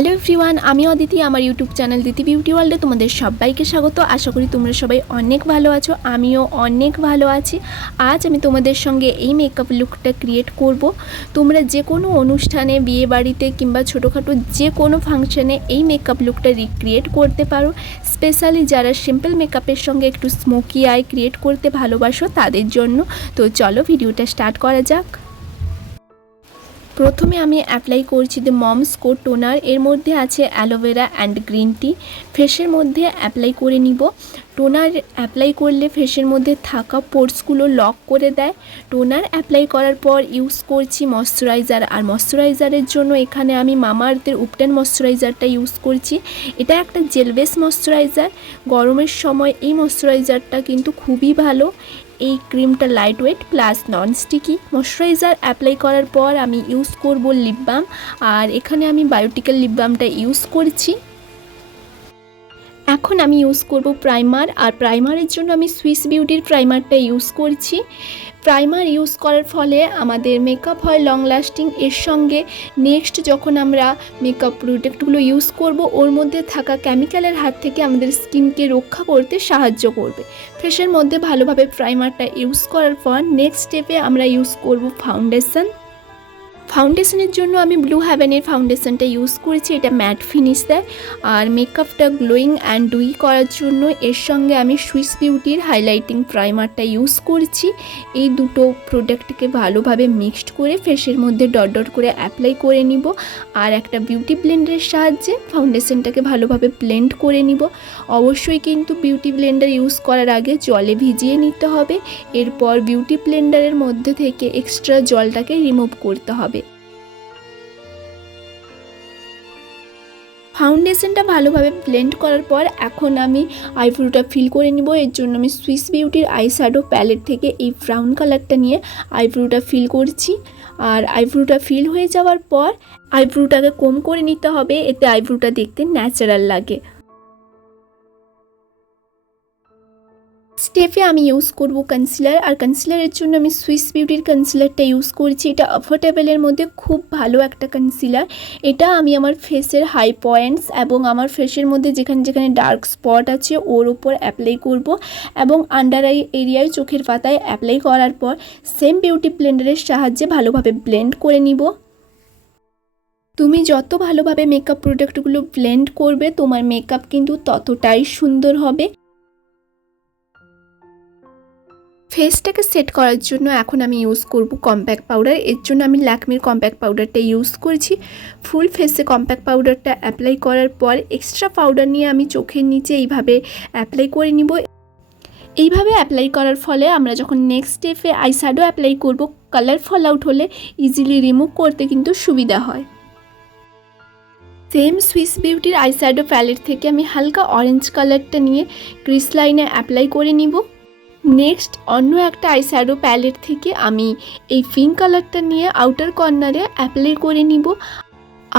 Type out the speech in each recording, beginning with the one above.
Hello everyone, আমি অদিতি। আমার YouTube channel দিতি বিউটি ওয়ার্ল্ডে তোমাদের সবাইকে স্বাগত। আশা করি তোমরা সবাই অনেক ভালো আছো, আমিও অনেক ভালো আছি। আজ আমি তোমাদের সঙ্গে এই মেকআপ লুকটা ক্রিয়েট করব। তোমরা যে কোনো অনুষ্ঠানে, বিয়ে বাড়িতে কিংবা ছোটোখাটো যে কোনো ফাংশানে এই মেকআপ লুকটা রিক্রিয়েট করতে পারো। স্পেশালি যারা সিম্পল মেকআপের সঙ্গে একটু স্মোকি আই ক্রিয়েট করতে ভালোবাসো তাদের জন্য। তো চলো ভিডিওটা স্টার্ট করা যাক। প্রথমে আমি অ্যাপ্লাই করছি দ্য মমস কোড টোনার। এর মধ্যে আছে অ্যালোভেরা অ্যান্ড গ্রিন টি। ফেসের মধ্যে অ্যাপ্লাই করে নিব। টোনার অ্যাপ্লাই করলে ফেসের মধ্যে থাকা পোর্সগুলো লক করে দেয়। টোনার অ্যাপ্লাই করার পর ইউজ করছি ময়শ্চারাইজার। আর ময়শ্চারাইজারের জন্য এখানে আমি মামা আর্থের উপটেন ময়শ্চারাইজারটা ইউজ করছি। এটা একটা জেল বেস ময়শ্চারাইজার। গরমের সময় এই ময়শ্চারাইজারটা কিন্তু খুবই ভালো। এই ক্রিমটা light weight plus non sticky. Moisturiser apply করার পর আমি ইউজ করব লিপ বাম। আর এখানে আমি বায়োটিক্যাল লিপ বামটা ইউজ করছি। এখন আমি ইউজ করব প্রাইমার। আর প্রাইমারের জন্য আমি সুইস বিউটির প্রাইমারটা ইউজ করছি। প্রাইমার ইউজ করার ফলে আমাদের মেকআপ হয় লং লাস্টিং। এর সঙ্গে নেক্সট যখন আমরা মেকআপ প্রোডাক্টগুলো ইউজ করব ওর মধ্যে থাকা কেমিক্যালের হাত থেকে আমাদের স্কিনকে রক্ষা করতে সাহায্য করবে। ফেসের মধ্যে ভালোভাবে প্রাইমারটা ইউজ করার পর নেক্সট স্টেপে আমরা ইউজ করব ফাউন্ডেশন। ফাউন্ডেশনের জন্য আমি ব্লু হ্যাভেনের ফাউন্ডেশনটা ইউজ করেছি। এটা ম্যাট ফিনিশ দেয় আর মেকআপটা গ্লোয়িং অ্যান্ড ডুই করার জন্য এর সঙ্গে আমি সুইস বিউটির হাইলাইটিং প্রাইমারটা ইউজ করছি। এই দুটো প্রোডাক্টকে ভালোভাবে মিক্সড করে ফেসের মধ্যে ডট ডট করে অ্যাপ্লাই করে নিব। আর একটা বিউটি ব্লেন্ডারের সাহায্যে ফাউন্ডেশনটাকে ভালোভাবে ব্লেন্ড করে নিব। অবশ্যই কিন্তু বিউটি ব্লেন্ডার ইউজ করার আগে জলে ভিজিয়ে নিতে হবে। এরপর বিউটি ব্লেন্ডারের মধ্যে থেকে এক্সট্রা জলটাকে রিমুভ করতে হবে। ফাউন্ডেশনটা ভালোভাবে ব্লেন্ড করার পর এখন আমি আইব্রোটা ফিল করে নিব। এর জন্য আমি সুইস বিউটির আই শ্যাডো প্যালেট থেকে এই ব্রাউন কালারটা নিয়ে আইব্রোটা ফিল করছি। আর আইব্রোটা ফিল হয়ে যাওয়ার পর আইব্রোটাকে কম করে নিতে হবে, এতে আইব্রোটা দেখতে ন্যাচারাল লাগে। স্টেপে আমি ইউজ করব কনসিলার। আর কনসিলারের জন্য আমি সুইস বিউটির কনসিলারটা ইউজ করছি। এটা অ্যাফোর্ডেবলের মধ্যে খুব ভালো একটা কনসিলার। এটা আমি আমার ফেসের হাই পয়েন্টস এবং আমার ফেসের মধ্যে যেখানে যেখানে ডার্ক স্পট আছে ওর উপর অ্যাপ্লাই করব এবং আন্ডার আই এরিয়ায় চোখের পাতায় অ্যাপ্লাই করার পর সেম বিউটি ব্লেন্ডারের সাহায্যে ভালোভাবে ব্লেন্ড করে নিব। তুমি যত ভালোভাবে মেকআপ প্রোডাক্টগুলো ব্লেন্ড করবে তোমার মেকআপ কিন্তু ততটাই সুন্দর হবে। ফেসটাকে সেট করার জন্য এখন আমি ইউজ করব কম্প্যাক্ট পাউডার। এর জন্য আমি ল্যাকমির কম্প্যাক্ট পাউডারটা ইউজ করছি। ফুল ফেসে কম্প্যাক্ট পাউডারটা অ্যাপ্লাই করার পর এক্সট্রা পাউডার নিয়ে আমি চোখের নিচে এইভাবে অ্যাপ্লাই করে নিব। এইভাবে অ্যাপ্লাই করার ফলে আমরা যখন নেক্সট স্টেপে আই শ্যাডো অ্যাপ্লাই করব কালার ফল আউট হলে ইজিলি রিমুভ করতে কিন্তু সুবিধা হয়। সেম সুইস বিউটির আই শ্যাডো প্যালেট থেকে আমি হালকা অরেঞ্জ কালারটা নিয়ে ক্রিস লাইনে অ্যাপ্লাই করে নিব। নেক্সট অন্য একটা আই শ্যাডো প্যালেট থেকে আমি এই পিঙ্ক কালারটা নিয়ে আউটার কর্নারে অ্যাপ্লাই করে নিব।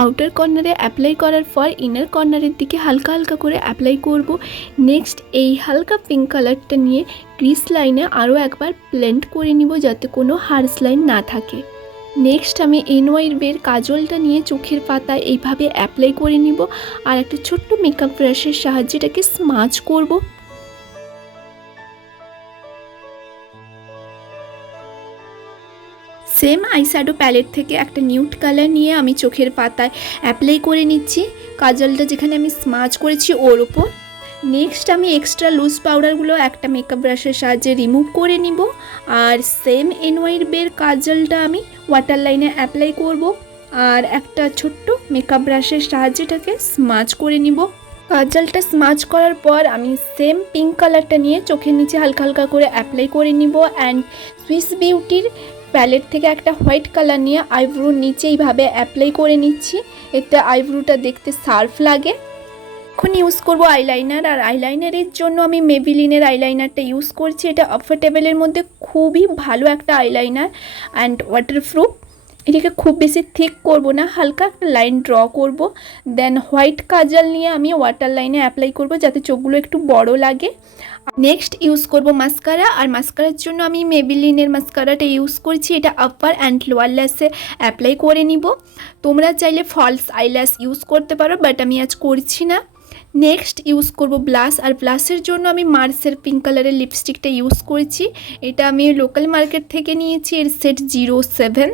আউটার কর্নারে অ্যাপ্লাই করার পর ইনার কর্নারের দিকে হালকা হালকা করে অ্যাপ্লাই করব। নেক্সট এই হালকা পিঙ্ক কালারটা নিয়ে ক্রিস লাইনে আরও একবার ব্লেন্ড করে নিব যাতে কোনো হার্স লাইন না থাকে। নেক্সট আমি এনওয়াইয়ের কাজলটা নিয়ে চোখের পাতায় এইভাবে অ্যাপ্লাই করে নিব আর একটা ছোট্ট মেকআপ ব্রাশের সাহায্যে এটাকে স্মাচ করব। সেম আই শ্যাডো প্যালেট থেকে একটা নিউড কালার নিয়ে আমি চোখের পাতায় অ্যাপ্লাই করে নিচ্ছি কাজলটা যেখানে আমি স্মাচ করেছি ওর ওপর। নেক্সট আমি এক্সট্রা লুজ পাউডারগুলো একটা মেকআপ ব্রাশের সাহায্যে রিমুভ করে নিব। আর সেম এনওয়াইয়ের কাজলটা আমি ওয়াটার লাইনে অ্যাপ্লাই করব আর একটা ছোট্ট মেকআপ ব্রাশের সাহায্যে এটাকে স্মাচ করে নিব। কাজলটা স্মাচ করার পর আমি সেম পিঙ্ক কালারটা নিয়ে চোখের নিচে হালকা হালকা করে অ্যাপ্লাই করে নিব অ্যান্ড সুইস বিউটির প্যালেট থেকে একটা হোয়াইট কালার নিয়ে আইব্রোর নিচে এইভাবে অ্যাপ্লাই করে নিচ্ছি। এতে আইব্রোটা দেখতে শার্প লাগে। এখন ইউজ করব আইলাইনার। আর আইলাইনারের জন্য আমি মেবিলিনের আইলাইনারটা ইউজ করছি। এটা অ্যাফোর্ডেবলের মধ্যে খুবই ভালো একটা আইলাইনার অ্যান্ড ওয়াটারপ্রুফ। এটাকে খুব বেশি থিক করব না, হালকা একটা লাইন ড্র করব। দেন হোয়াইট কাজল নিয়ে আমি ওয়াটার লাইনে অ্যাপ্লাই করব যাতে চোখগুলো একটু বড় লাগে। নেক্সট ইউজ করব মাস্কারা, আর মাস্কারার জন্য আমি মেবিলিনের মাস্কারাটা ইউজ করছি। এটা আপার অ্যান্ড লোয়ার ল্যাশে অ্যাপ্লাই করে নিব। তোমরা চাইলে ফলস আইল্যাশ ইউজ করতে পারো, বাট আমি আজ করছি না। নেক্সট ইউজ করব ব্লাশ, আর ব্লাশের জন্য আমি মার্সের পিঙ্ক কালারের লিপস্টিকটা ইউজ করেছি। এটা আমি লোকাল মার্কেট থেকে নিয়েছি, এর সেট 07।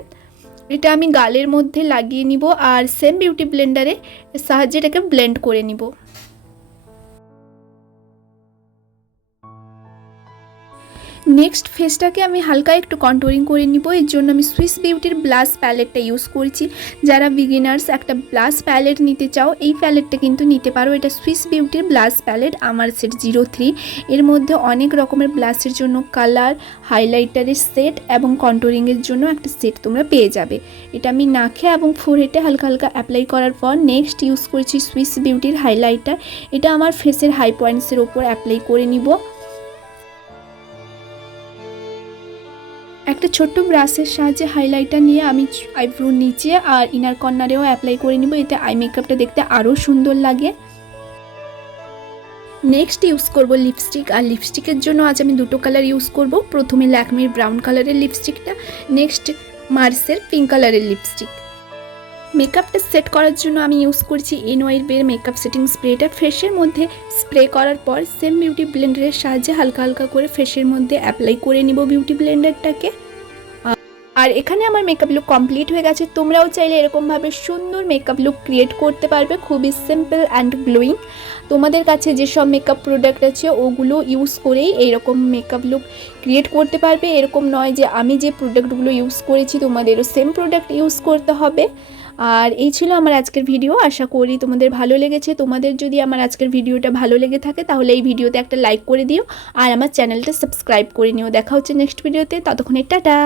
এটা আমি গালের মধ্যে লাগিয়ে নিব আর সেম বিউটি ব্লেন্ডারে সাহায্যে এটাকে ব্লেন্ড করে নিব। নেক্সট ফেসটাকে আমি হালকা একটু কন্ট্রোলিং করে নিব। এর জন্য আমি সুইস বিউটির ব্লাশ প্যালেটটা ইউজ করছি। যারা বিগিনার্স একটা ব্লাশ প্যালেট নিতে চাও, এই প্যালেটটা কিন্তু নিতে পারো। এটা সুইস বিউটির ব্লাশ প্যালেট, আমার সেট 03। এর মধ্যে অনেক রকমের ব্লাশের জন্য কালার, হাইলাইটারের সেট এবং কন্ট্রোলিংয়ের জন্য একটা সেট তোমরা পেয়ে যাবে। এটা আমি নাকে এবং ফোরহেডে হালকা হালকা অ্যাপ্লাই করার পর নেক্সট ইউজ করছি সুইস বিউটির হাইলাইটার। এটা আমার ফেসের হাই পয়েন্টসের ওপর অ্যাপ্লাই করে নিব। একটা ছোট্ট ব্রাশের সাহায্যে হাইলাইটার নিয়ে আমি আইব্রোর নিচে আর ইনার কর্নারেও অ্যাপ্লাই করে নিব। এতে আই মেকআপটা দেখতে আরও সুন্দর লাগে। নেক্সট ইউজ করব লিপস্টিক, আর লিপস্টিকের জন্য আজ আমি দুটো কালার ইউজ করব। প্রথমে ল্যাকমির ব্রাউন কালারের লিপস্টিকটা, নেক্সট মার্সের পিঙ্ক কালারের লিপস্টিক। মেকআপটা সেট করার জন্য আমি ইউজ করছি NYB-এর মেকআপ সেটিং স্প্রেটা। ফেসের মধ্যে স্প্রে করার পর সেম বিউটি ব্লেন্ডারের সাহায্যে হালকা হালকা করে ফেসের মধ্যে অ্যাপ্লাই করে নিব বিউটি ব্লেন্ডারটাকে। আর এখানে আমার মেকআপ লুক কমপ্লিট হয়ে গেছে। তোমরাও চাইলে এরকমভাবে সুন্দর মেকআপ লুক ক্রিয়েট করতে পারবে, খুবই সিম্পল অ্যান্ড গ্লোয়িং। তোমাদের কাছে যেসব মেকআপ প্রোডাক্ট আছে ওগুলো ইউজ করেই এইরকম মেকআপ লুক ক্রিয়েট করতে পারবে। এরকম নয় যে আমি যে প্রোডাক্টগুলো ইউজ করেছি তোমাদেরও সেম প্রোডাক্ট ইউজ করতে হবে। আর এই ছিল আমার আজকের ভিডিও। আশা করি তোমাদের ভালো লেগেছে। তোমাদের যদি আমার আজকের ভিডিওটা ভালো লেগে থাকে তাহলে এই ভিডিওতে একটা লাইক করে দিও আর আমার চ্যানেলটা সাবস্ক্রাইব করে নিও। দেখা হচ্ছে নেক্সট ভিডিওতে, ততক্ষণে টাটা।